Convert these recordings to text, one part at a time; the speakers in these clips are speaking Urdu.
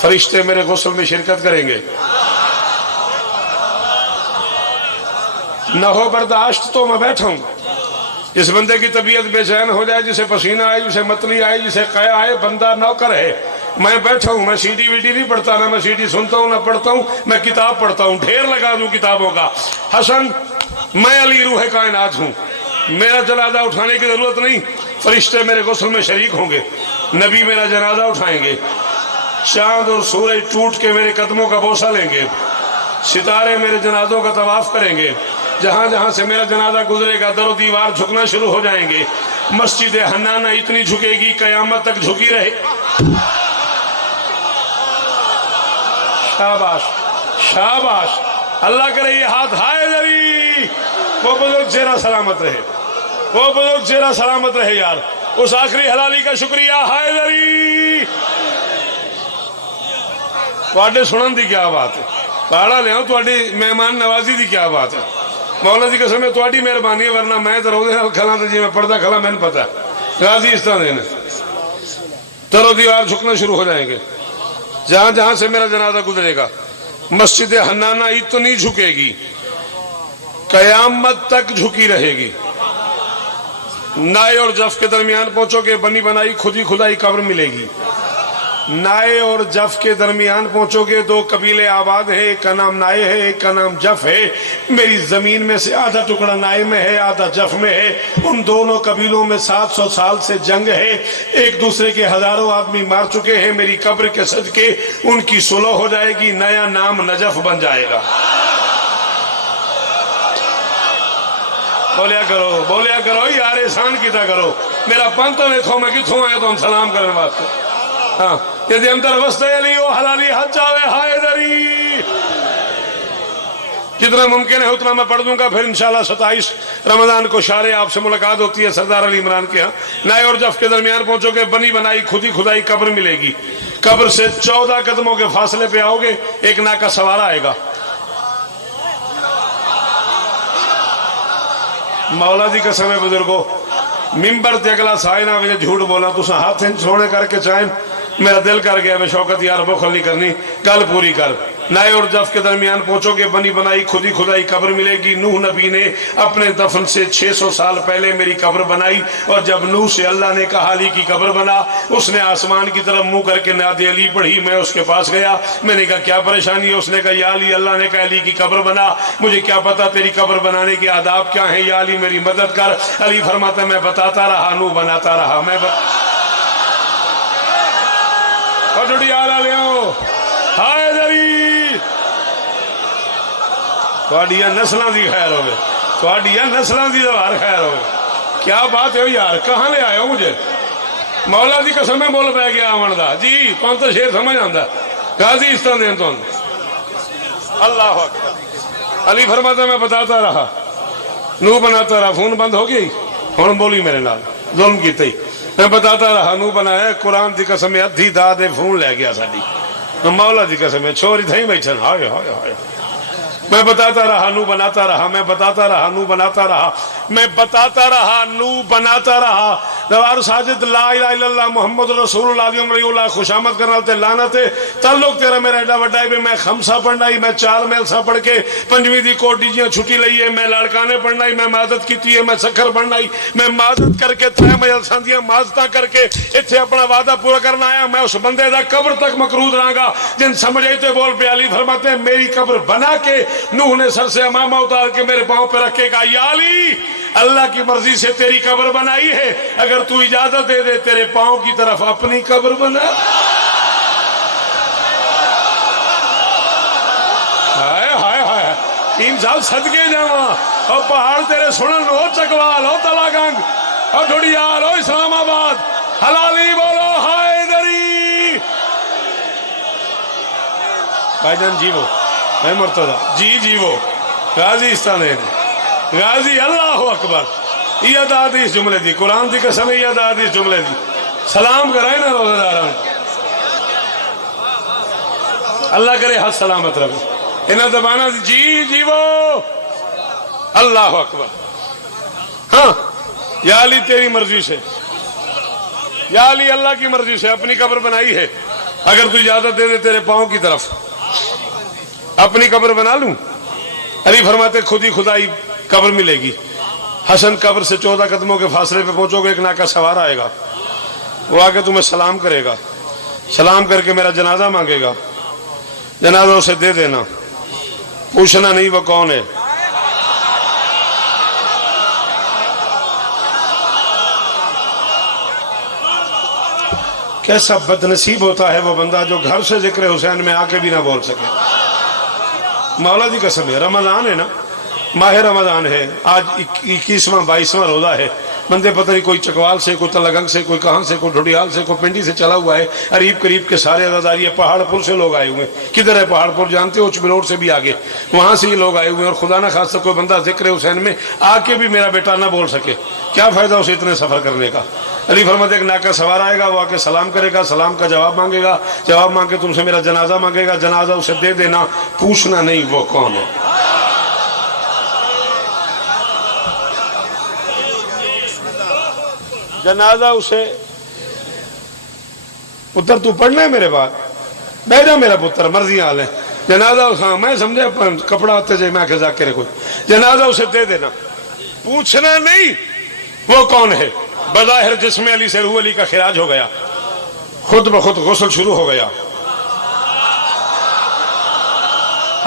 فرشتے میرے غسل میں شرکت کریں گے؟ نہ ہو برداشت تو میں بیٹھا ہوں. جس بندے کی طبیعت بے چین ہو جائے، جسے پسینہ آئے، جسے متلی آئے، جسے قے آئے، بندہ نوکر ہے. میں بیٹھا ہوں، میں سی ڈی وی ڈی نہیں پڑھتا، نہ میں سی ڈی سنتا ہوں، نہ پڑھتا ہوں. میں کتاب پڑھتا ہوں، ڈھیر لگا دوں کتابوں کا. حسن، میں علی روح کائنات ہوں، میرا جنازہ اٹھانے کی ضرورت نہیں. فرشتے میرے غسل میں شریک ہوں گے، نبی میرا جنازہ اٹھائیں گے، چاند اور سورج ٹوٹ کے میرے قدموں کا بوسہ لیں گے، ستارے میرے جنازوں کا طواف کریں گے. جہاں جہاں سے میرا جنازہ گزرے گا در و دیوار جھکنا شروع ہو جائیں گے. مسجد حنانہ اتنی جھکے گی قیامت تک جھکی رہے. شاباش شاباش. اللہ کرے یہ ہاتھ ہائے دری، وہ بزرگ چہرہ سلامت رہے، وہ بزرگ چہرہ سلامت رہے. یار اس آخری حلالی کا شکریہ. ہائے دری تواڈے سنن دی کیا بات ہے، پہاڑا لے آؤں تواڈی مہمان نوازی دی کیا بات ہے. مولا دی قسم ہے تواڈی مہربانی ہے، ورنہ میں تو روزے کھلا تو جی میں پردہ کھلا میں نے پتا. غازی اس طرح دینا در و دیوار جھکنا شروع ہو جائیں گے. جہاں جہاں سے میرا جنازہ گزرے گا مسجد حنانہ اتنی جھکے گی قیامت تک جھکی رہے گی. نائے اور جف کے درمیان پہنچو گے، بنی بنائی خودی خدائی قبر ملے گی. نائے اور جف کے درمیان پہنچو گے، دو قبیلے آباد ہیں، ایک کا نام نائے ہے، ایک کا نام جف ہے. میری زمین میں سے آدھا ٹکڑا نائے میں ہے، آدھا جف میں ہے. ان دونوں قبیلوں میں 700 سال سے جنگ ہے، ایک دوسرے کے ہزاروں آدمی مار چکے ہیں. میری قبر کے صدقے ان کی صلح ہو جائے گی، نیا نام نجف بن جائے گا. بولیا کرو یار احسان کیتا کرو. میرا پن تو دیکھو میں کتوں آیا تو ہم سلام کرنے واسطے. ہاں یہ اندر وسطے علی او حلالی حج آوے ہائے دری. جتنا ممکن ہے اتنا میں پڑھ دوں گا، پھر انشاءاللہ 27 رمضان کو شارع آپ سے ملاقات ہوتی ہے سردار علی عمران کے ہاں. نائے اور جف کے درمیان پہنچو گے، بنی بنائی خودی خدائی قبر ملے گی. قبر سے 14 قدموں کے فاصلے پہ آؤ گے، ایک ناکا سوارا آئے گا. مولا دی قسم ہے بزرگو، ممبر تے اگلا سائنہ میں جھوٹ بولا تو ہاتھ چھوڑے کر کے چاہیں. میرا دل کر گیا میں شوکت یار بخل نہیں کرنی، کل پوری کر. نائے اور جف کے درمیان پہنچو گے، بنی بنائی خودی خدائی قبر ملے گی. نوح نبی نے اپنے دفن سے 600 سال پہلے میری قبر بنائی، اور جب نوح سے اللہ نے کہا علی کی قبر بنا، اس نے آسمان کی طرف منہ کر کے نعت علی پڑھی. میں اس کے پاس گیا، میں نے کہا کیا پریشانی ہے؟ اس نے کہا یا علی اللہ نے کہا علی کی قبر بنا. مجھے کیا پتا تیری قبر بنانے کے آداب کیا ہیں، یا علی میری مدد کر. علی فرماتا ہے میں بتاتا رہا، نوح بناتا رہا. میں جڑی آلہ لے آؤ ہائے دری. تواڈیاں نسلاں دی خیر ہوئے، تواڈیاں نسلاں دی دوار خیر ہوئے. کیا بات ہے یار، کہاں لے آئے ہو مجھے؟ مولا دی قسم میں بول پہ گیا آمن دا جی. تون تو شیر سمجھ آندا غازی اس طرح دین تون. اللہ اکبر. علی فرماتا میں بتاتا رہا، نو بناتا رہا. فون بند ہو گئی، ہن بولی میرے نال ظلم کیتے ہی. میں بتاتا رہا، نو بنایا. قرآن دی قسم ادھی داد فون لے گیا ساڈی. مولا دی قسم چھوڑی تھئی بیٹھن. ہائے ہائے ہائے. میں بتاتا رہا، نو بناتا رہا. میں بتاتا رہا، نو بناتا رہا. میں بتاتا رہا، نو بناتا رہا. دوار ساجد لا الہ الا اللہ محمد رسول اللہ دی عمر اللہ خوشامد کرنا تے لانا تے تعلق تیرا میرا ایڈا وڈا ہے. میں خمسہ پڑھنا ہی، میں 4 میلسا پڑھ کے 5ویں دی کوٹی جیاں چھٹی لئی ہے. میں لاڑکانے پڑھنا ہی، میں مادت کیتی ہے. میں سکھر پڑھنا ہی، میں مادت کر کے 3 مجلساں دیاں مادتاں کر کے اتنے اپنا وعدہ پورا کرنا آیا. میں اس بندے دا قبر تک مقروض رہاں گا جن سمجھے تے بول پہ. علی فرماتے ہیں میری قبر بنا کے نوح نے سر سے امامہ اتار کے میرے پاؤں پہ رکھے گا، یا علی اللہ کی مرضی سے تیری قبر بنائی ہے، اگر تو اجازت دے دے تیرے پاؤں کی طرف اپنی قبر بنا. ہائے ہائے ہائے. 3 سال صدقے جاواں اور پہاڑ تیرے سنن ہو چکوال ہو تلا گنگ اور ڈھڑیال ہو اسلام آباد. حلالی بولو ہائے دری. بھائی جان جی وہ ہے مرتضی جی جی وہ غازی استان ہے غازی. اللہ اکبر. یہ داد اس جملے دی قرآن دی قسم. یہ داد اس جملے دی سلام کرائے نا روزہ داران. اللہ کرے حد سلامت رہے. انہاں زبانہ جی جی وہ. اللہ اکبر. ہاں یا علی تیری مرضی سے، یا علی اللہ کی مرضی سے اپنی قبر بنائی ہے. اگر تو اجازت دے دے تیرے پاؤں کی طرف اپنی قبر بنا لوں؟ علی فرماتے خود ہی خدائی قبر ملے گی. حسن قبر سے 14 قدموں کے فاصلے پہ پہنچو گے، ایک ناکا سوار آئے گا، وہ آ کے تمہیں سلام کرے گا، سلام کر کے میرا جنازہ مانگے گا، جنازہ اسے دے دینا، پوچھنا نہیں وہ کون ہے. کیسا بد نصیب ہوتا ہے وہ بندہ جو گھر سے ذکر حسین میں آ کے بھی نہ بول سکے. مولا دی قسم ہے، رمضان ہے نا، ماہ رمضان ہے، آج 21واں 22واں روزہ ہے. بندے پتہ نہیں کوئی چکوال سے، کوئی تلگنگ سے، کوئی کہاں سے، کوئی ڈھوڈیال سے، کوئی پنڈی سے چلا ہوا ہے. قریب قریب کے سارے عزاداری ہے. پہاڑ پور سے لوگ آئے ہوئے ہیں. کدھر ہے پہاڑ پور؟ جانتے ہو، چبلوڑ سے بھی آگے، وہاں سے یہ لوگ آئے ہوئے ہیں. اور خدا نہ خاصہ کوئی بندہ ذکر حسین میں آ کے بھی میرا بیٹا نہ بول سکے، کیا فائدہ اسے اتنے سفر کرنے کا. علی فرماتے ایک ناکا سوار آئے گا، وہ آ کے سلام کرے گا، سلام کا جواب مانگے گا، جواب مانگ کے تم سے میرا جنازہ مانگے گا، جنازہ اسے دے دینا، پوچھنا نہیں وہ کون ہے. جنازہ اسے پتر تو پڑھنا ہے میرے بعد، بیٹھا میرا پتر، مرضی حال ہے. جنازہ ہاں میں سمجھا کپڑا آتے جائے، میں کہ ذاکر کوئی جنازہ اسے دے دینا، پوچھنا نہیں وہ کون ہے. بظاہر جسم علی سے روح علی کا خراج ہو گیا، خود بخود غسل شروع ہو گیا.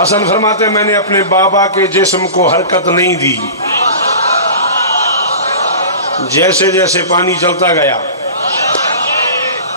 حسن فرماتے میں نے اپنے بابا کے جسم کو حرکت نہیں دی، جیسے جیسے پانی چلتا گیا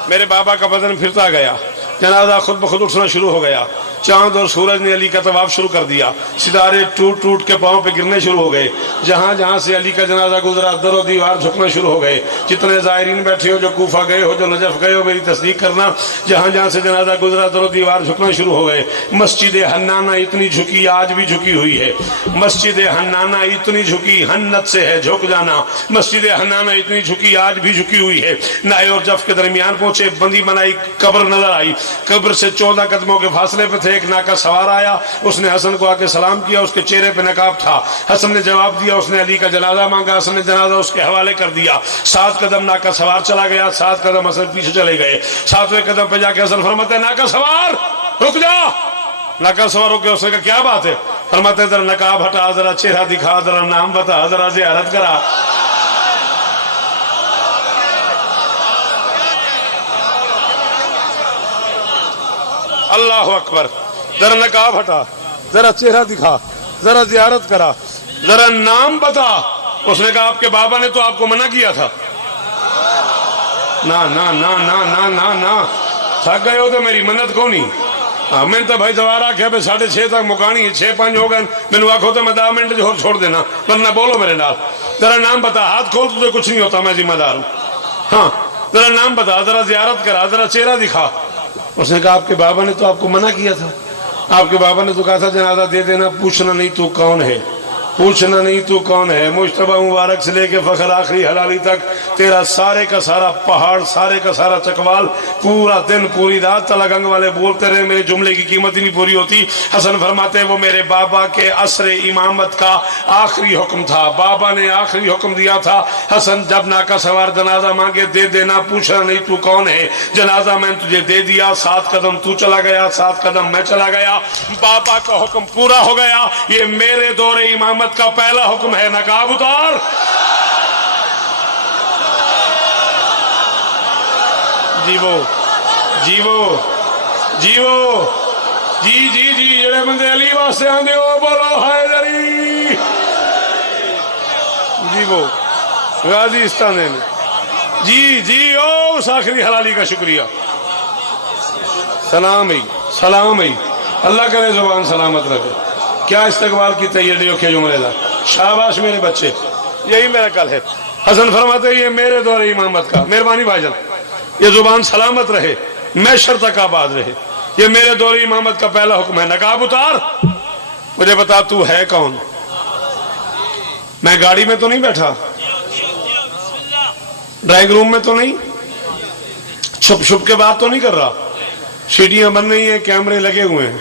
میرے بابا کا بدن پھرتا گیا، جنازہ خود بخود اٹھنا شروع ہو گیا. چاند اور سورج نے علی کا طواف شروع کر دیا، ستارے ٹوٹ ٹوٹ کے پاؤں پہ گرنے شروع ہو گئے. جہاں جہاں سے علی کا جنازہ گزرا در و دیوار جھکنا شروع ہو گئے. جتنے زائرین بیٹھے ہو، جو کوفہ گئے ہو، جو نجف گئے ہو، میری تصدیق کرنا، جہاں جہاں سے جنازہ گزرا در و دیوار جھکنا شروع ہو گئے. مسجد حنانہ اتنی جھکی، آج بھی جھکی ہوئی ہے. مسجد حنانہ اتنی جھکی، حنت سے ہے جھک جانا. مسجد حنانہ اتنی جھکی، آج بھی جھکی ہوئی ہے. نائے اور جف کے درمیان پہنچے، بندی بنائی قبر نظر آئی. قبر سے 14 قدموں کے فاصلے پہ تھے. ایک ناکا سوار آیا، اس نے حسن کو آ کے سلام کیا، اس کے چہرے پہ نقاب تھا. حسن نے جواب دیا، اس نے علی کا جنازہ مانگا، حسن نے جنازہ اس کے حوالے کر دیا. 7 قدم ناکا سوار چلا گیا، 7 قدم حسن پیچھے چلے گئے. 7ویں قدم پہ جا کے حسن فرماتے ہیں ناکا سوار رک جا. ناکا سوار ہو کے اس نے کہا کیا بات ہے؟ فرماتے ہیں ذرا نقاب ہٹا، ذرا چہرہ دکھا، ذرا نام بتا، ذرا زیارت کرا. اللہ اکبر. ذرا نقاب ہٹا، ذرا چہرہ دکھا، ذرا زیارت کرا، ذرا نام بتا. اس نے کہا آپ کے بابا نے تو آپ کو منع کیا تھا. نا نا نا نا نا نا نا تھک گئے ہو تو میری منت کو نہیں. میں تو بھائی دوارا کیا 6:30 تک مکانی ہے، 6:05 ہو گئے. میں آخو تو میں 10 منٹ جو چھوڑ دینا، ورنہ بولو میرے نال. ذرا نام بتا، ہاتھ کھول تو کچھ نہیں ہوتا، میں ذمہ دار ہوں. ہاں ذرا نام بتا، ذرا زیارت کرا، ذرا چہرہ دکھا. اس نے کہا آپ کے بابا نے تو آپ کو منع کیا تھا، آپ کے بابا نے تو کہا تھا جنازہ دے دینا، پوچھنا نہیں تو کون ہے، پوچھنا نہیں تو کون ہے. مجتبیٰ مبارک سے لے کے فخر آخری حلالی تک تیرا سارے کا سارا پہاڑ، سارے کا سارا چکوال، پورا دن پوری رات تلگنگ والے بولتے رہے، میرے جملے کی قیمت ہی نہیں پوری ہوتی. حسن فرماتے ہیں وہ میرے بابا کے عصر امامت کا آخری حکم تھا، بابا نے آخری حکم دیا تھا. حسن جب ناکا سوار جنازہ مانگے دے دینا، پوچھنا نہیں تو کون ہے. جنازہ میں تجھے دے دیا، 7 قدم تو چلا گیا، 7 قدم میں چلا گیا. بابا کا حکم پورا ہو گیا. یہ میرے دور امامت کا پہلا حکم ہے، نقاب اتار. جیو جیو جیو جی جی جی جڑے بندے علی واسطے آندے ہو بولو حیدری. جیو غازی استانے میں جی جی او آخری حلالی کا شکریہ. سلام ہی سلام ہی، اللہ کرے زبان سلامت رکھے. کیا استقبال کی تیاری ہو جملے دا، شاباش میرے بچے، یہی میرا کل ہے. حسن فرماتے ہیں یہ میرے دور امامت کا، مہربانی بھائی جان، یہ زبان سلامت رہے، میشر تک آباد رہے. یہ میرے دور امامت کا پہلا حکم ہے، نقاب اتار. مجھے بتا تو ہے کون؟ میں گاڑی میں تو نہیں بیٹھا، ڈرائنگ روم میں تو نہیں، چھپ چھپ کے بات تو نہیں کر رہا. سیڑھیاں بن رہی ہیں، کیمرے لگے ہوئے ہیں،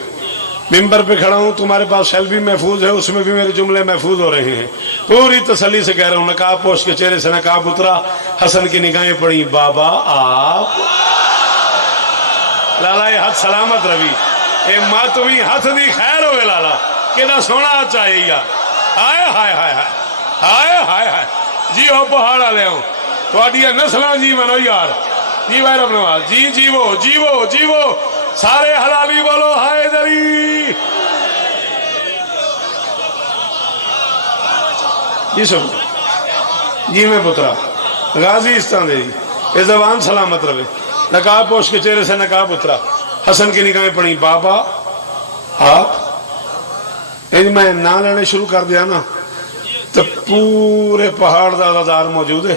ممبر پہ کھڑا ہوں، تمہارے پاس سیلفی محفوظ ہے، اس میں بھی میرے جملے محفوظ ہو رہے ہیں. پوری تسلی سے کہہ رہا ہوں، نقاب پوش کے چہرے سے نقاب اترا. حسن کی نگاہیں پڑی، بابا آپ. لالا یہ ہاتھ سلامت روی، اے ماتوی ہاتھ دی خیر ہوئے لالا، کہنا سونا چاہیے گا. ہائے ہائے ہائے ہائے ہائے ہائے ہائے جی ہو پہاڑا لے ہوں تو آڈیا نسلہ جی منو یار جی بھائی رب نواز جی جیوو جیوو جیوو سارے حلالی بولو ہائے دری. جی سب جی میں پترا غازی استان دے یہ زبان سلامت رہے. نقاب پوش کے چہرے سے نقاب اترا. حسن کی نگاہیں پڑھی بابا آپ میں نہ لینے شروع کر دیا نا تو پورے پہاڑ دا عزادار موجود ہے.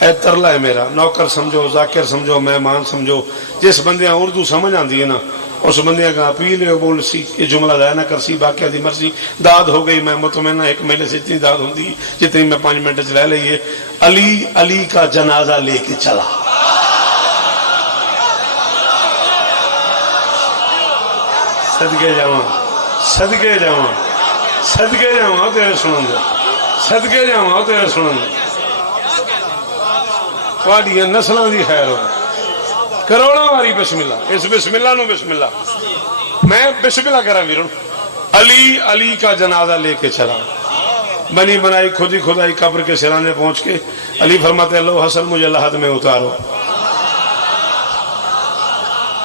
اے ترلا ہے میرا، نوکر سمجھو، ذاکر سمجھو، مہمان سمجھو، جس بندیاں اردو سمجھ آندی ہے نا اس بندیاں کا اپیل ہے بول سی یہ جملہ ضائع نہ کر سی. باقی دی مرضی داد ہو گئی. میں مطمئنہ ایک مہینے سے اتنی داد ہوندی جتنی میں 5 منٹ چلا لئیے. علی علی کا جنازہ لے کے چلا. صدقے جاواں صدقے جاواں صدقے جاواں تیرے سنن دے صدقے جاواں تیرے سنن دے تواڈیاں نسلاں دی خیر ہو. کروڑاں واری بسم اللہ. اس بسم اللہ نو بسم اللہ میں بسم اللہ کرا ویروں. علی علی کا جنازہ لے کے چلا. بنی بنائی خود ہی خدائی قبر کے سرانے پہنچ کے علی فرماتے ہیں لو حسن مجھے لحد میں اتارو.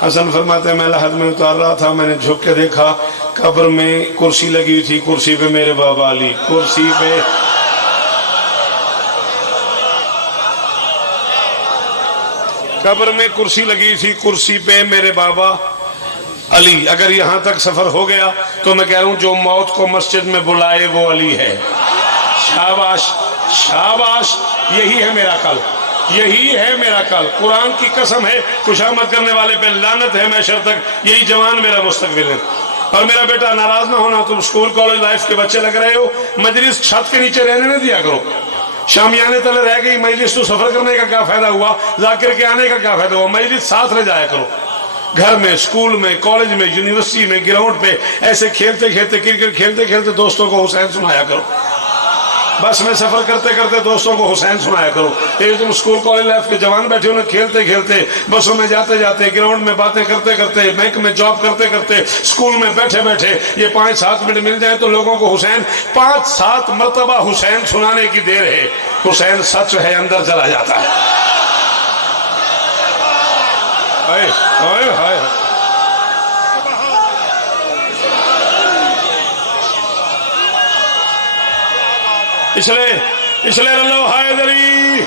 حسن فرماتے ہیں میں لحد میں اتار رہا تھا، میں نے جھک کے دیکھا قبر میں کرسی لگی تھی، کرسی پہ میرے بابا علی، کرسی پہ قبر میں کرسی لگی تھی، کرسی پہ میرے بابا علی. اگر یہاں تک سفر ہو گیا تو میں کہہ رہا ہوں جو موت کو مسجد میں بلائے وہ علی ہے. شاباش شاباش یہی ہے میرا کل، یہی ہے میرا کل. قرآن کی قسم ہے خوشامد کرنے والے پہ لعنت ہے محشر تک. یہی جوان میرا مستقبل ہے. اور میرا بیٹا ناراض نہ ہونا، تم سکول کالج لائف کے بچے لگ رہے ہو، مجلس چھت کے نیچے رہنے نہ دیا کرو. شامیانے تلے رہ گئی مجلس تو سفر کرنے کا کیا فائدہ ہوا، ذاکر کے آنے کا کیا فائدہ ہوا. مجلس ساتھ لے جایا کرو. گھر میں، سکول میں، کالج میں، یونیورسٹی میں، گراؤنڈ پہ ایسے کھیلتے کھیلتے کرکٹ کھیلتے کھیلتے دوستوں کو حسین سنایا کرو. بس میں سفر کرتے کرتے دوستوں کو حسین سنایا کرو. یہ تم سکول کالج لائف کے جوان بیٹھے ہو نا، کھیلتے کھیلتے بسوں میں جاتے جاتے گراؤنڈ میں باتیں کرتے کرتے بینک میں جاب کرتے کرتے سکول میں بیٹھے بیٹھے یہ 5-7 منٹ مل جائیں تو لوگوں کو حسین 5-7 مرتبہ حسین سنانے کی دیر ہے. حسین سچ ہے اندر چلا جاتا ہے. ہائے ہائے ہائے اس لیے اللہ حیدری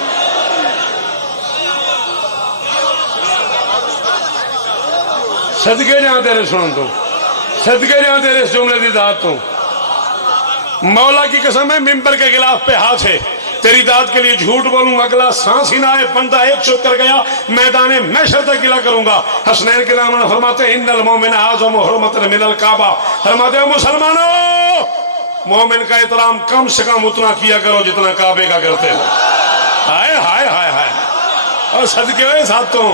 صدقے جہاں تیرے سنن تو، صدقے جہاں تیرے اس جملے دی داد تو. مولا کی قسم ہے ممبر کے خلاف پہ ہاتھ ہے، تیری داد کے لیے جھوٹ بولوں. اگلا سانس ہی نہ آئے بندہ ایک چھپ کر گیا میدان محشر تک گلا کروں گا. حسنین کے نام فرماتے ہیں ان المومن اعظم حرمتا من الکعبہ. فرماتے ہیں مسلمانوں مومن کا احترام کم سے کم اتنا کیا کرو جتنا کعبے کا کرتے ہو. ہائے ہائے ہائے ہائے اور صدقے ہوئے ساتھوں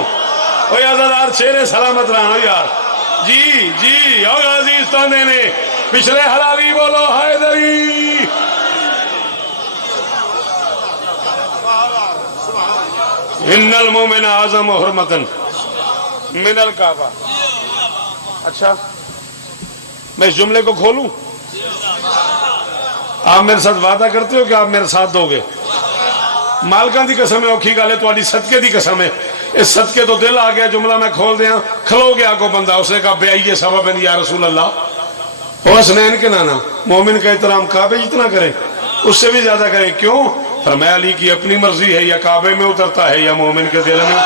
اوہ عزادار چہرے سلامت رہنا یار. جی جی اور عزیز تانے نے پچھلے حلالی بولو حیدری. ان المومن اعظم حرمتا من الکعبہ. اچھا میں اس جملے کو کھولوں؟ آپ میرے ساتھ وعدہ کرتے ہو کہ آپ میرے ساتھ دو گے؟ مالکاں دی قسم ہے اوکھی گالے تو آڈی صدقے دی قسم ہے. اس صدقے تو دل آ گیا جملہ میں کھول دیا. کھلو گیا کو بندہ اس نے کہا بے آئیے سبب یا رسول اللہ. حسنین کے نانا مومن کا احترام کعبے جتنا کرے اس سے بھی زیادہ کرے. کیوں؟ فرمایا علی کی اپنی مرضی ہے، یا کعبے میں اترتا ہے یا مومن کے دل میں.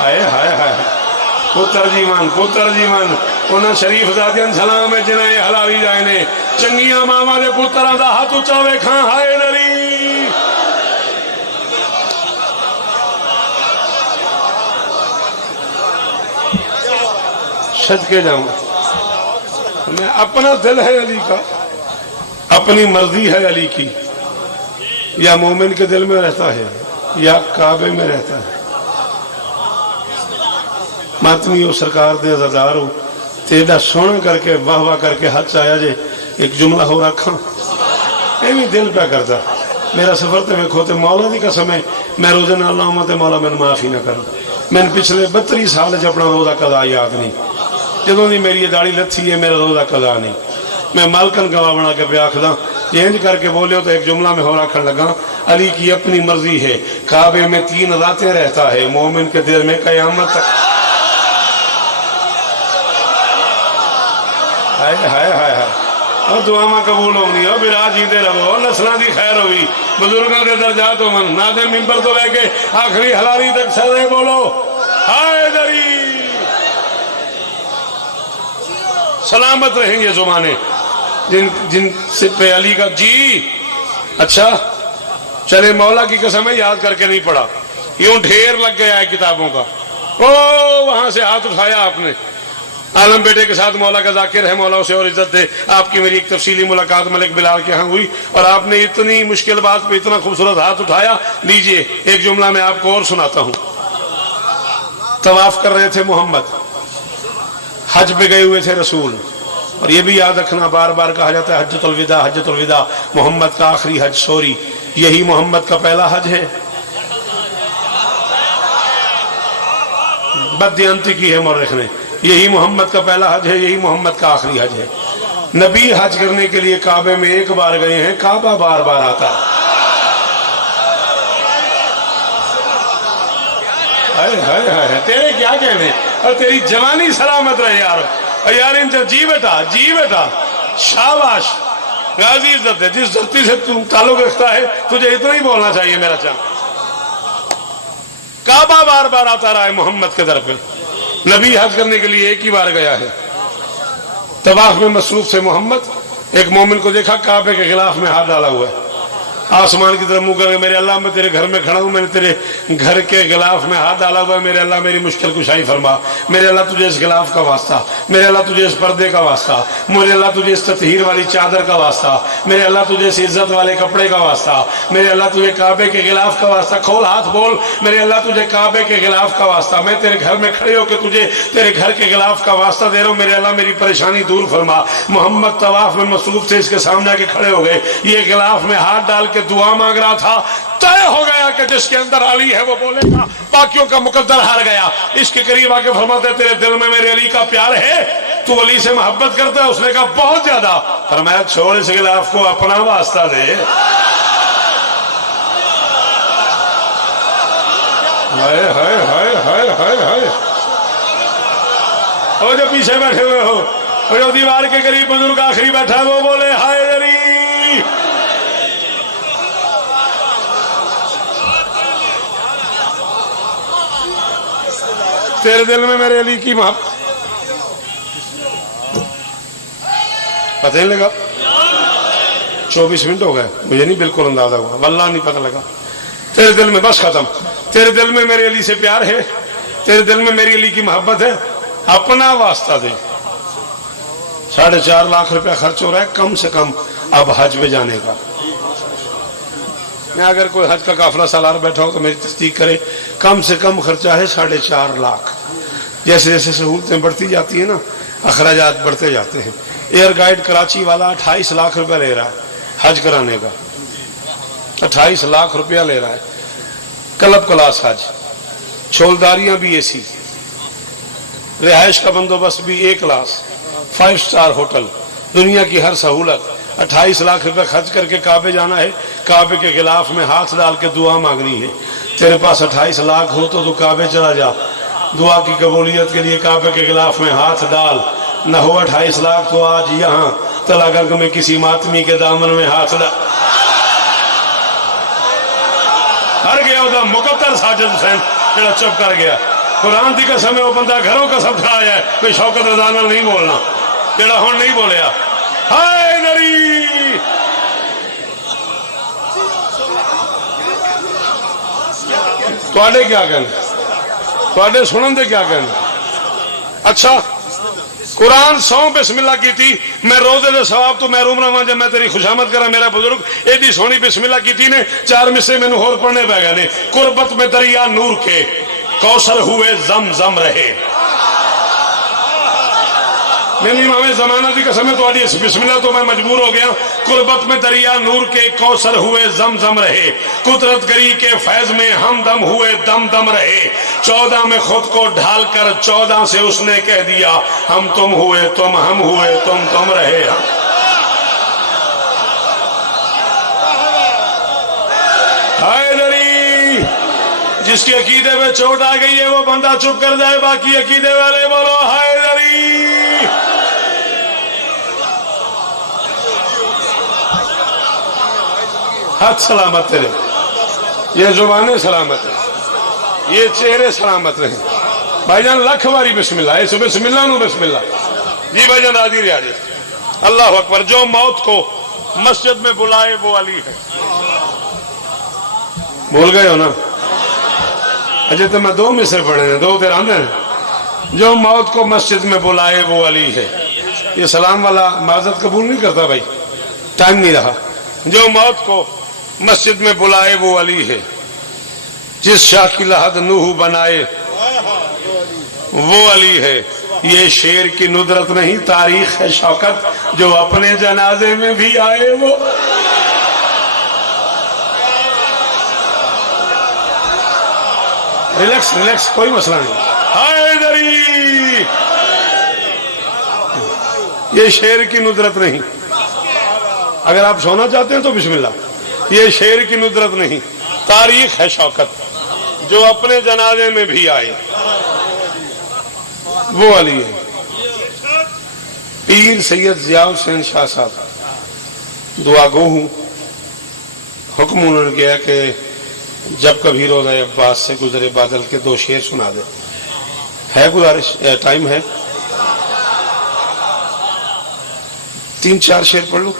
ہائے ہائے ہائے پتر جیوان پتر جیوان انہاں شریف ذاتیاں سلام ہے جنہیں حلالی جائے نے چنگیاں ماما دے پتران دا ہاتھ اچاوے کھاں ہائے نری. صدقے جاؤں میں اپنا دل ہے علی کا، اپنی مرضی ہے علی کی، یا مومن کے دل میں رہتا ہے یا کعبے میں رہتا ہے. ماتمی ہو سرکار دے عزادار ہو تیڑا سونا کر کے واہ واہ کر کے ہاتھ آیا جے ایک جملہ ہو رکھا ایمی دل پہ کرتا میرا سفر تے ویکھو تے مولا دی قسم ہے میں روزے نال لاواں تے مولا مینوں معافی نہ کرے. میں پچھلے 32 سال وچ اپنا روزہ قضا یاد نہیں. جدوں دی میری یہ داڑھی لتھی ہے میرا روزہ قضا نہیں. میں مالکن گواہ بنا کے پہ آکھدا چینج کر کے بولے تو ایک جملہ میں اور آکھن لگا علی کی اپنی مرضی ہے کعبے میں 3 راتیں رہتا ہے مومن کے دل میں قیامت تک. ہائے ہائے ہائے ہائے اور دعاواں قبول ہونی ہو برا جیتے رہو نسلاں دی خیر ہوئی بزرگاں دے درجات ہو من نادے ممبر تو لے کے آخری حلالی تک سدے بولو ہائے دری. سلامت رہیں گے زمانے جن سے پہ علی کا جی. اچھا چلے مولا کی قسم ہے یاد کر کے نہیں پڑھا یوں ڈھیر لگ گیا ہے کتابوں کا. او وہاں سے ہاتھ اٹھایا آپ نے عالم بیٹے کے ساتھ مولا کا ذاکر ہے مولا اسے اور عزت دے. آپ کی میری ایک تفصیلی ملاقات ملک بلال کے ہاں ہوئی اور آپ نے اتنی مشکل بات پہ اتنا خوبصورت ہاتھ اٹھایا. لیجئے ایک جملہ میں آپ کو اور سناتا ہوں. طواف کر رہے تھے محمد حج پہ گئے ہوئے تھے رسول اور یہ بھی یاد رکھنا بار بار کہا جاتا ہے حجۃ الوداع حجۃ الوداع محمد کا آخری حج. سوری یہی محمد کا پہلا حج ہے. بدیانتی کی ہے مورخ نے یہی محمد کا پہلا حج ہے یہی محمد کا آخری حج ہے. نبی حج کرنے کے لیے کعبے میں ایک بار گئے ہیں کعبہ بار بار آتا ہے. تیرے کیا کہنے اور تیری جوانی سلامت رہے یار. اور یار ان سے جی بیٹا شاباش غازی عزت ہے. جس دھرتی سے تم تعلق رکھتا ہے تجھے اتنا ہی بولنا چاہیے میرا چاند. کعبہ بار بار آتا رہا ہے محمد کے در پہ. نبی حج کرنے کے لیے ایک ہی بار گیا ہے. طواف میں مصروف سے محمد ایک مومن کو دیکھا کعبے کے خلاف میں ہاتھ ڈالا ہوا ہے آسمان کی طرف منہ کر کے میرے اللہ میں تیرے گھر میں کھڑا ہوں میں نے تیرے گھر کے غلاف میں ہاتھ ڈالا ہوا ہے میرے اللہ میری مشکل کشائی فرما. میرے اللہ تجھے اس غلاف کا واسطہ میرے اللہ تجھے اس پردے کا واسطہ میرے اللہ تجھے اس تطہیر والی چادر کا واسطہ میرے اللہ تجھے اس عزت والے کپڑے کا واسطہ میرے اللہ تجھے کعبے کے غلاف کا واسطہ. کھول ہاتھ بول میرے اللہ تجھے کعبے کے غلاف کا واسطہ. میں تیرے گھر میں کھڑے ہو کے تجھے تیرے گھر کے غلاف کا واسطہ دے رہا ہوں میرے اللہ میری پریشانی دور فرما. محمد طواف میں مصروف تھے اس کے سامنے آ کے کھڑے ہو گئے. یہ غلاف میں ہاتھ ڈال کے دعا مانگ رہا تھا. طے ہو گیا کہ جس کے اندر علی ہے وہ بولے گا. باقیوں کا مقدر ہار گیا. اس کے قریب آ کے فرماتے تیرے دل میں میرے علی کا پیار ہے تو علی سے محبت کرتا ہے. اس نے کہا بہت زیادہ. فرمایا چھوڑ اس غلاف کو اپنا واسطہ دے. ہائے ہائے ہائے ہائے ہائے ہائے. اور جو پیچھے بیٹھے ہوئے ہو اور جو دیوار کے قریب بزرگ آخری بیٹھا ہے وہ بولے ہائے علی. تیرے دل میں میرے علی کی محبت پتہ نہیں لگا. 24 منٹ ہو گئے مجھے نہیں بالکل اندازہ ہوا واللہ نہیں پتہ لگا. تیرے دل میں بس ختم. تیرے دل میں میرے علی سے پیار ہے تیرے دل میں میری علی کی محبت ہے اپنا واسطہ دے. 4.5 لاکھ روپیہ خرچ ہو رہا ہے کم سے کم اب حج میں جانے کا. میں اگر کوئی حج کا قافلہ سالار بیٹھا ہو تو میری تصدیق کرے کم سے کم خرچہ ہے 4.5 لاکھ. جیسے جیسے سہولتیں بڑھتی جاتی ہیں نا اخراجات بڑھتے جاتے ہیں. ایئر گائیڈ کراچی والا 28 لاکھ روپیہ لے رہا ہے حج کرانے کا. 28 لاکھ روپیہ لے رہا ہے. کلب کلاس حج چھولداریاں بھی اے سی رہائش کا بندوبست بھی 1 کلاس 5 سٹار ہوٹل دنیا کی ہر سہولت. 28 لاکھ روپے خرچ کر کے کعبے جانا ہے. کعبے کے غلاف میں ہاتھ ڈال کے دعا مانگنی ہے. تیرے پاس 28 لاکھ ہو تو کعبے چلا جا دعا کی قبولیت کے لیے کعبے کے غلاف میں ہاتھ ڈال. نہ ہو 28 لاکھ تو آج یہاں تلاگنگ میں کسی ماتمی کے دامن میں ہاتھ ڈال. ہر گیا ہوتا مقدر ساجد حسین جڑا چپ کر گیا. قرآن دی قسم ہے وہ بندہ گھروں کا سب کھایا ہے. کوئی شوکت رضا نال نہیں بولنا جڑا ہن نہیں بولیا. ہائے نری تواڈے کیا کہنا تواڈے سنن دے کیا کہنا. اچھا قرآن 100 بسم اللہ کی تھی میں روزے دے ثواب تو محروم رہا جب میں تیری خوشامد کرا. میرا بزرگ ایڈی سونی بسم اللہ کی تھی نے 4 مصرے میں اور پڑھنے پہ گئے نے. قربت میں دریا نور کے کوثر ہوئے زم زم رہے. میری امام زمانہ کی قسم ہے تھوڑی اس بسم اللہ تو میں مجبور ہو گیا. قربت میں دریا نور کے کوثر ہوئے زمزم رہے, قدرت گری کے فیض میں ہم دم ہوئے دم دم رہے. 14 میں خود کو ڈھال کر 14 سے اس نے کہہ دیا ہم تم ہوئے تم ہم ہوئے تم رہے. حیدری جس کے عقیدے میں چوٹ آ گئی ہے وہ بندہ چپ کر جائے, باقی عقیدے والے بولو حیدری. ہاتھ سلامت رہے, یہ زبانیں سلامت رہیں, یہ چہرے سلامت رہیں. بھائی جان لکھ باری بسم اللہ, اس بسم اللہ نو بسم اللہ. جی بھائی جان راضی ریاضی. اللہ اکبر. جو موت کو مسجد میں بلائے وہ علی ہے. بول گئے ہو نا؟ اچھا تو میں 2 مصرے پڑھے ہیں, 2 تیر آندے ہیں. جو موت کو مسجد میں بلائے وہ علی ہے. یہ سلام والا معذرت قبول نہیں کرتا بھائی, ٹائم نہیں رہا. جو موت کو مسجد میں بلائے وہ علی ہے. جس شاہ کی لحد نوح بنائے وہ علی ہے. یہ شیر کی ندرت نہیں تاریخ ہے شوکت, جو اپنے جنازے میں بھی آئے وہ. ریلیکس ریلیکس, کوئی مسئلہ نہیں. حیدری یہ شیر کی ندرت نہیں. اگر آپ سونا چاہتے ہیں تو بسم اللہ. یہ شیر کی ندرت نہیں تاریخ ہے شوکت, جو اپنے جنازے میں بھی آئے وہ علی ہے. پیر سید ضیاء حسین شاہ صاحب دعا گو ہوں. حکم انہوں نے کیا کہ جب کبھی روزہ عباس سے گزرے بادل کے 2 شعر سنا دے. ہے گزارش, ٹائم ہے؟ 3-4 شعر پڑھ لو.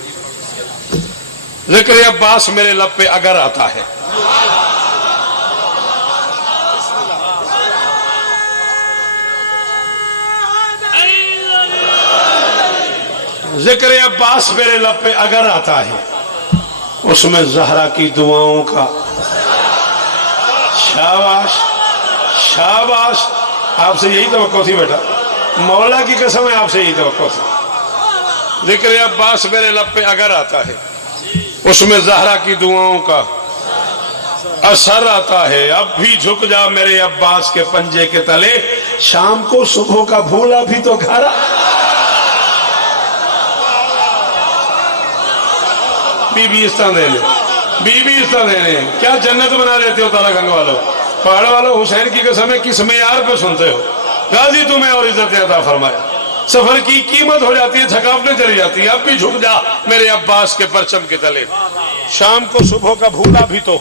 ذکر عباس میرے لب پہ اگر آتا ہے, ذکر عباس میرے لب پہ اگر آتا ہے, اس میں زہرا کی دعاؤں کا شاباش شاباش. آپ سے یہی توقع تھی بیٹا, مولا کی قسم ہے آپ سے یہی توقع تھی. ذکر عباس میرے لب پہ اگر آتا ہے, اس میں زہرا کی دعاؤں کا اثر آتا ہے. اب بھی جھک جا میرے عباس کے پنجے کے تلے, شام کو صبح کا بھولا بھی تو گھر. بی بی اس طرح دینے, بی بی اس طرح دینے, کیا جنت بنا دیتے ہو تالا گنگ والوں, پہاڑ والوں. حسین کی قسم ہے کس معیار پہ سنتے ہو. غازی تمہیں اور عزت عطا فرمائے. سفر کی قیمت ہو جاتی ہے, تھکاوٹیں چلی جاتی ہیں. اب بھی جھک جا میرے عباس کے پرچم کے تلے, شام کو صبح کا بھولا بھی تو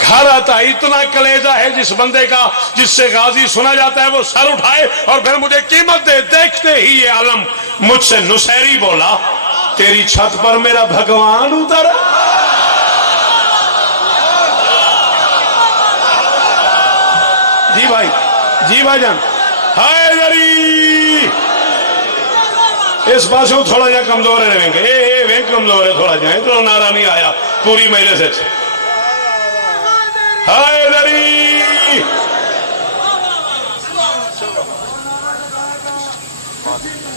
گھر آتا ہے. اتنا کلیجہ ہے جس بندے کا, جس سے غازی سنا جاتا ہے وہ سر اٹھائے اور پھر مجھے قیمت دے. دیکھتے ہی یہ عالم مجھ سے نصیری بولا, تیری چھت پر میرا بھگوان اترا. جی بھائی, جی بھائی جان. حیدری اس پاسوں تھوڑا جا کمزور ہے رہیں گے, ویں کمزور ہے تھوڑا جا, اتنا نعرہ نہیں آیا پوری مہینے سے. حیدری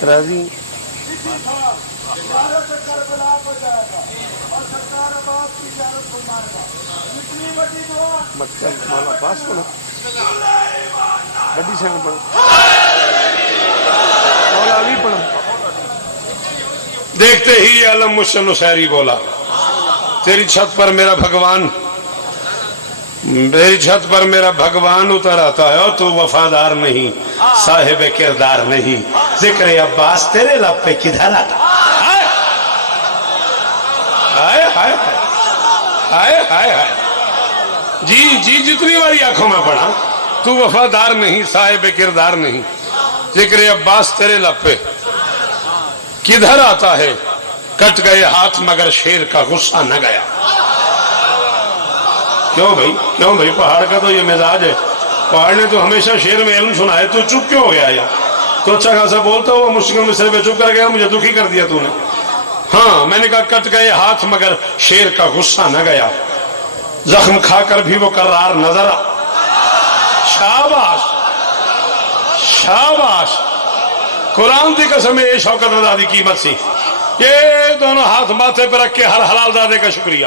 راضی دیکھتے ہی یہ عالم مجھ سے نصیری بولا, تیری چھت پر میرا بھگوان, میری چھت پر میرا بھگوان اتر آتا ہے, اور تو وفادار نہیں صاحب کردار نہیں. ذکر عباس تیرے لب پہ کدھر آتا. ہائے ہائے ہائے ہائے ہائے. جی جی جتنی باری آنکھوں میں پڑھا, تو وفادار نہیں صاحب کردار نہیں. ذکر عباس تیرے لب پہ کدھر آتا ہے, کٹ گئے ہاتھ مگر شیر کا غصہ نہ گیا. کیوں بھائی, کیوں بھائی, پہاڑ کا تو یہ مزاج ہے. پہاڑ نے تو ہمیشہ شیر میں علم سنا ہے, تو چپ کیوں ہو گیا یار؟ تو اچھا خاصا بولتا ہوا مشکل مصرے پہ چپ کر گیا, مجھے دکھی کر دیا تو نے. ہاں میں نے کہا کٹ گئے ہاتھ مگر شیر کا غصہ نہ گیا, زخم کھا کر بھی وہ قرار نظر آ. شاباش شاباش قرآن کی قسم یہ شوکت رضا کی قیمت سی. یہ دونوں ہاتھ ماتھے پر رکھ کے ہر حلال زادے کا شکریہ.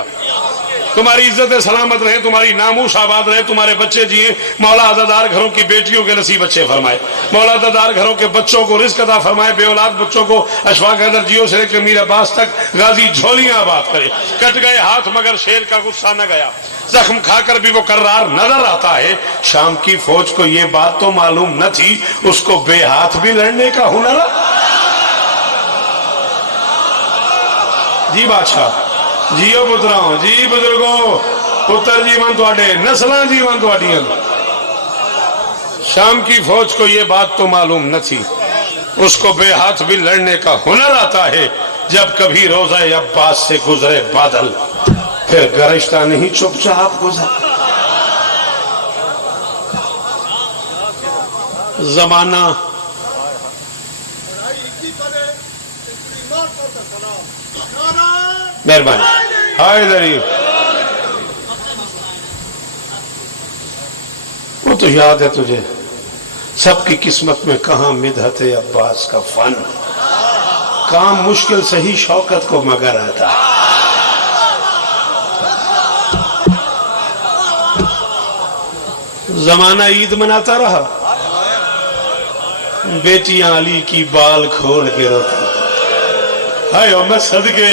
تمہاری عزت سلامت رہے, تمہاری ناموس آباد رہے, تمہارے بچے جیے. مولا عزادار گھروں کی بیٹیوں کے نصیب اچھے فرمائے. مولا عزادار گھروں کے بچوں کو رزق عطا فرمائے. بے اولاد بچوں کو اشفاق حیدر جیو سے لے کے میر عباس تک غازی جھولیاں آباد کرے. کٹ گئے ہاتھ مگر شیر کا غصہ نہ گیا. زخم کھا کر بھی وہ کرار نظر آتا ہے. شام کی فوج کو یہ بات تو معلوم نہ تھی, اس کو بے ہاتھ بھی لڑنے کا ہنر. جی بادشاہ جیو پتراؤں, جی بزرگوں, پتر جیون تواڈے, نسلاں جیون تواڈیاں. شام کی فوج کو یہ بات تو معلوم نہ تھی, اس کو بے ہاتھ بھی لڑنے کا ہنر آتا ہے. جب کبھی روزہ عباس سے گزرے بادل, پھر گرشتہ نہیں چپ چاپ گزر. زمانہ مہربانی. ہائے دری وہ تو یاد ہے تجھے, سب کی قسمت میں کہاں مدحت عباس کا فن. کام مشکل سہی شوکت کو مگر آتا. زمانہ عید مناتا رہا, بیٹیاں علی کی بال کھول کے روتی. ہائے او میں صدقے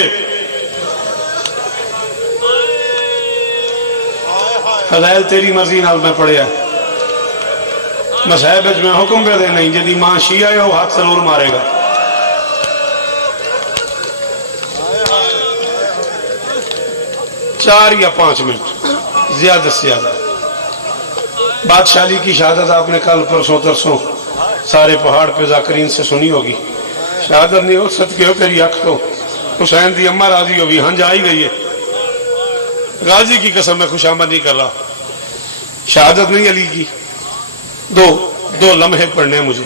فضائل تیری مرضی نال میں پڑھیا. مصاحب میں حکم پہ دے نہیں, جدی ماں شیعہ ہے وہ ہاتھ ضرور مارے گا. چار یا 5 منٹ زیادہ سے زیادہ. بادشاہ علی کی شہادت آپ نے کل پرسوں ترسوں سارے پہاڑ پہ ذاکرین سے سنی ہوگی. شہادت نہیں ہو صدقے ہو تیری اکھ تو حسین دی اماں راضی ہوگی. ہاں جائی گئی ہے. غازی کی قسم میں خوش آمد نہیں کر رہا. شہادت نہیں علی کی. دو لمحے پڑھنے ہیں مجھے,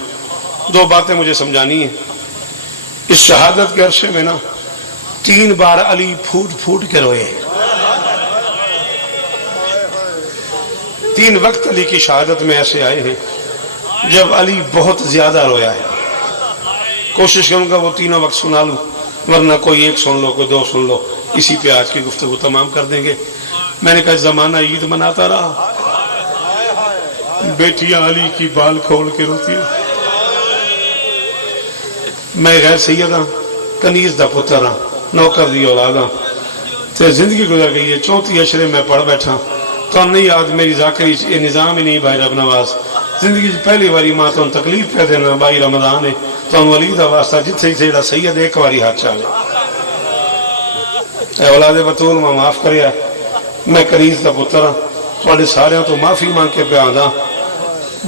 2 باتیں مجھے سمجھانی ہیں. اس شہادت کے عرصے میں نا 3 بار علی پھوٹ پھوٹ کے روئے. 3 وقت علی کی شہادت میں ایسے آئے ہیں جب علی بہت زیادہ رویا ہے. کوشش کروں گا وہ تینوں وقت سنا لوں, ورنہ کوئی ایک سن لو, کوئی 2 سن لو. اسی پہ آج کی گفتگو تمام کر دیں گے. میں نے کہا زمانہ عید مناتا رہا, بیٹیاں علی کی بال کھول کے روتی. میں غیر سید ہاں, کنیز دا پتر ہاں, نوکر دی اولاد ہاں, تے زندگی گزر گئی ہے. 34 اشرے میں پڑھ بیٹھا. تو نہیں یاد میری ذاکری یہ نظام ہی نہیں بھائی رب نواز. زندگی پہلی باری ماں تو تکلیف پہ دینا بھائی رمضان ہے تو ولی دا واسطہ جتھے ہی سیڑا سید ایک باری ہاتھ چالے. اے اولاد بطول ماں معاف کریا, میں کنیز دا پتر ہاں, تھوڑے سارے تو معافی مانگ کے پہ آدھا.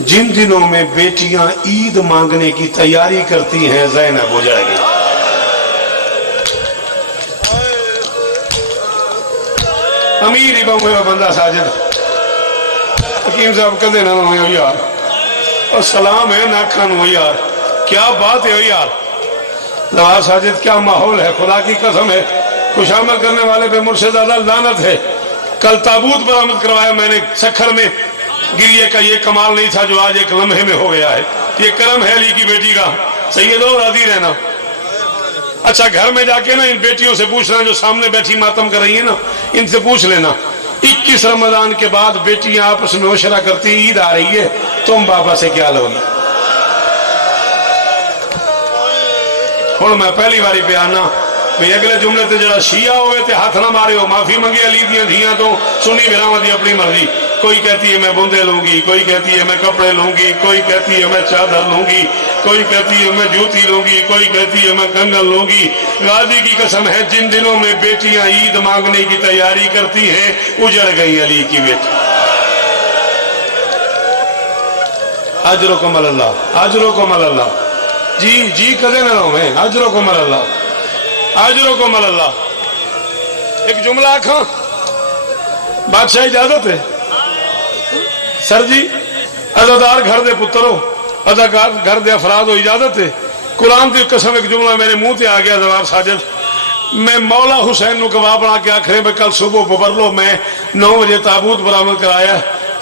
جن دنوں میں بیٹیاں عید مانگنے کی تیاری کرتی ہیں زینب ہو جائے گی. امیر ہی بہو بندہ ساجد حکیم صاحب کدے نہ ہو یار, اور سلام ہے نہ کھان ہو یار. کیا بات ہے یار, نواز ساجد کیا ماحول ہے, خدا کی قسم ہے. خوشامد کرنے والے پہ مرشد زیادہ لعنت ہے. کل تابوت برآمد کروایا میں نے سکھر میں. گریے کا یہ کمال نہیں تھا جو آج ایک لمحے میں ہو گیا ہے. یہ کرم ہے علی کی بیٹی کا. سیدو راضی رہنا. اچھا گھر میں جا کے نا ان بیٹیوں سے پوچھنا جو سامنے بیٹھی ماتم کر رہی ہیں نا, ان سے پوچھ لینا 21 رمضان کے بعد بیٹیاں آپس میں مشورہ کرتی عید آ رہی ہے تم بابا سے کیا لوگی. ہوں میں پہلی باری پہ آنا بھی اگلے جملے تے جڑا شیعہ ہوئے تے ہاتھ نہ مارے ہو. معافی منگی علی دیاں دھیاں تو, سنی براواں دی اپنی مرضی. کوئی کہتی ہے میں بوندے لوں گی, کوئی کہتی ہے میں کپڑے لوں گی, کوئی کہتی ہے میں چادر لوں گی, کوئی کہتی ہے میں جوتی لوں گی, کوئی کہتی ہے میں کنگن لوں گی. غازی کی قسم ہے جن دنوں میں بیٹیاں عید مانگنے کی تیاری کرتی ہیں اجڑ گئی علی کی بیٹی. اجرکم اللہ, اجرکم اللہ. جی جی کدے نہ رہو میں, اجرکم اللہ, اجرکم اللہ. ایک جملہ آکھاں, بادشاہ اجازت ہے سر جی, عزادار گھر دے پترو, اداکار گھر دے افراد ہو, اجازت ہے. قرآن کی قسم ایک جملہ میرے منہ تے آ گیا زوار ساجد. میں مولا حسین نو گواہ بنا کے آخرے میں کل صبح ببر لو میں 9 بجے تابوت برآمد کرایا.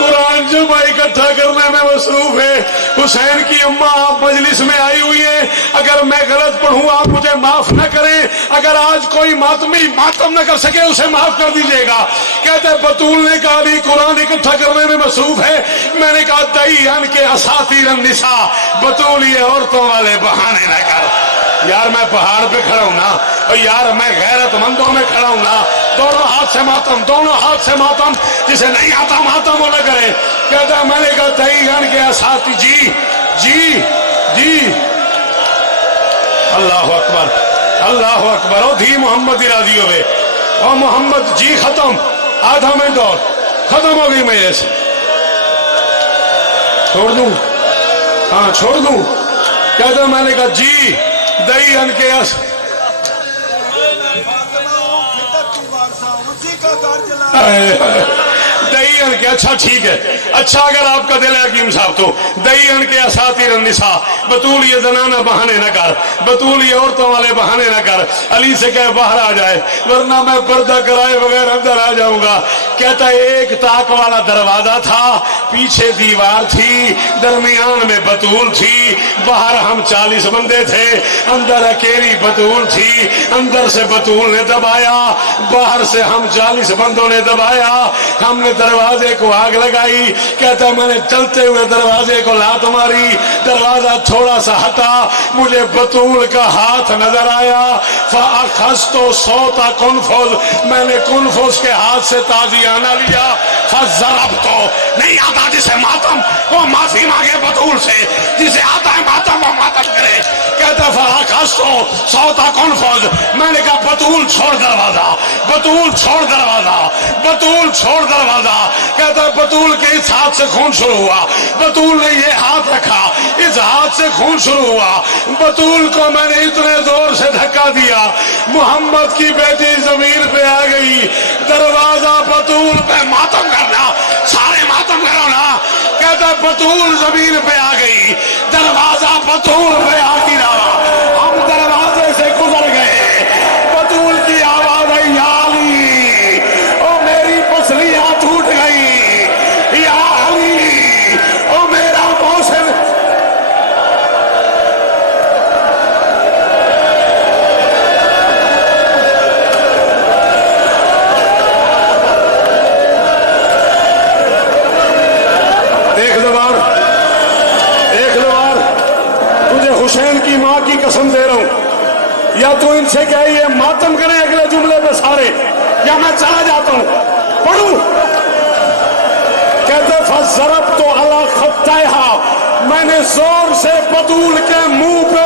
قرآن جمع اکٹھا کرنے میں مصروف ہے. حسین کی اماں آپ مجلس میں آئی ہوئی ہے. اگر میں غلط پڑھوں آپ مجھے معاف نہ کریں. اگر آج کوئی ماتمی ماتم نہ کر سکے اسے معاف کر دیجیے گا. کہتے بطول نے کہا علی قرآن اکٹھا کرنے میں مصروف ہے. میں نے کہا دئیان کے اساطیر النساء، بطول یہ عورتوں والے بہانے نہ کر. یار میں پہاڑ پہ کھڑا ہوں نا، اور یار میں غیرت مندوں میں کھڑا ہوں نا. دونوں ہاتھ سے ماتم، دونوں ہاتھ سے ماتم. جسے نہیں آتا ماتم وہ نہ کرے. کہتا ہے میں نے کہا دئیان کے اساطیر. جی جی جی اللہ اکبر اللہ اکبر. او دھی محمد راضی ہوئے. او محمد جی ختم. آدھا منٹ اور ختم ہو گئی. میرے سے چھوڑ دوں؟ ہاں چھوڑ دوں. کہتا میں نے کہا جی دئی ان کے دئین کے. اچھا ٹھیک ہے. اچھا اگر آپ کا دل ہے حکیم صاحب تو دئین کے اساطیر النساء. بطول یہ زنانہ بہانے نہ کر، بطول یہ عورتوں والے بہانے نہ کر. علی سے کہے باہر آ جائے ورنہ میں پردہ کرائے بغیر اندر آ جاؤں گا. کہتا ہے ایک طاق والا دروازہ تھا، پیچھے دیوار تھی، درمیان میں بطول تھی. باہر ہم 40 بندے تھے، اندر اکیلی بطول تھی. اندر سے بطول نے دبایا، باہر سے ہم 40 بندوں نے دبایا. ہم نے دروازے کو آگ لگائی. کہتا ہے میں نے چلتے ہوئے دروازے کو لات ماری. دروازہ تھوڑا سا ہٹا، مجھے بطول کا ہاتھ نظر آیا. فَأَخَذْتُ صَوْتَ قُنْفُذ، میں نے قنفذ کے ہاتھ سے تازیانہ لیا. فَضَرَبْتُ، نہیں آتا جسے ماتم وہ معافی مانگے بطول سے، جسے آتا ہے ماتم وہ ماتم کرے. کہتا ہے فَأَخَذْتُ صَوْتَ قُنْفُذ، میں نے کہا بطول چھوڑ دروازہ، بطول چھوڑ دروازہ، بطول چھوڑ دروازہ. کہتا ہے بطول کے اس ہاتھ سے خون شروع ہوا. بطول نے یہ ہاتھ رکھا، اس ہاتھ سے خون شروع ہوا. بطول کو میں نے اتنے زور سے دھکا دیا، محمد کی بیٹی زمین پہ آ گئی. دروازہ بطول پہ ماتم کرنا، سارے ماتم کرو نا. کہتا ہے بطول زمین پہ آ گئی، دروازہ بطول پہ آ گرا. ہم دروازے سے گزر گئے. بطول کی آواز آئی یا علی، او میری پسلیاں ٹوٹ گئی. یا علی، او میرا محسن. ایک دوبار تجھے حسین کی ماں کی قسم دے رہا ہوں، یا تو ان سے کہے یہ ماتم کریں اگلے جملے پہ سارے، یا میں چلا جاتا ہوں. پڑھوں. کہتے فَضَرَبْتُ عَلَى خَطَّيْهَا، میں نے زور سے بطول کے منہ پہ